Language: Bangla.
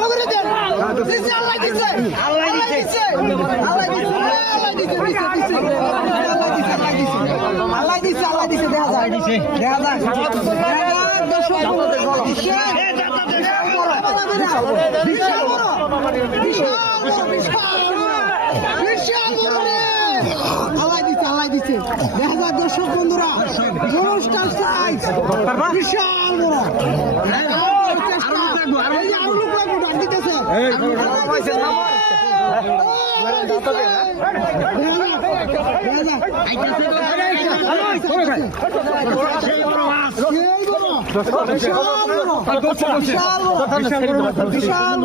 ভালো করে দেন দিছে আল্লাহ দিছে আল্লাহ দিছে আল্লাহ দিছে আল্লাহ দিছে আল্লাহ দিছে দেখা যায় দেখা যায় দর্শক বিশাল বড় আল্লাহ দিচ্ছে দেখা যায় দর্শক বন্ধুরা অনুষ্ঠান সাইজ বিশাল বড় আরো লোক লাগবে ডাক দিতেছে বিশাল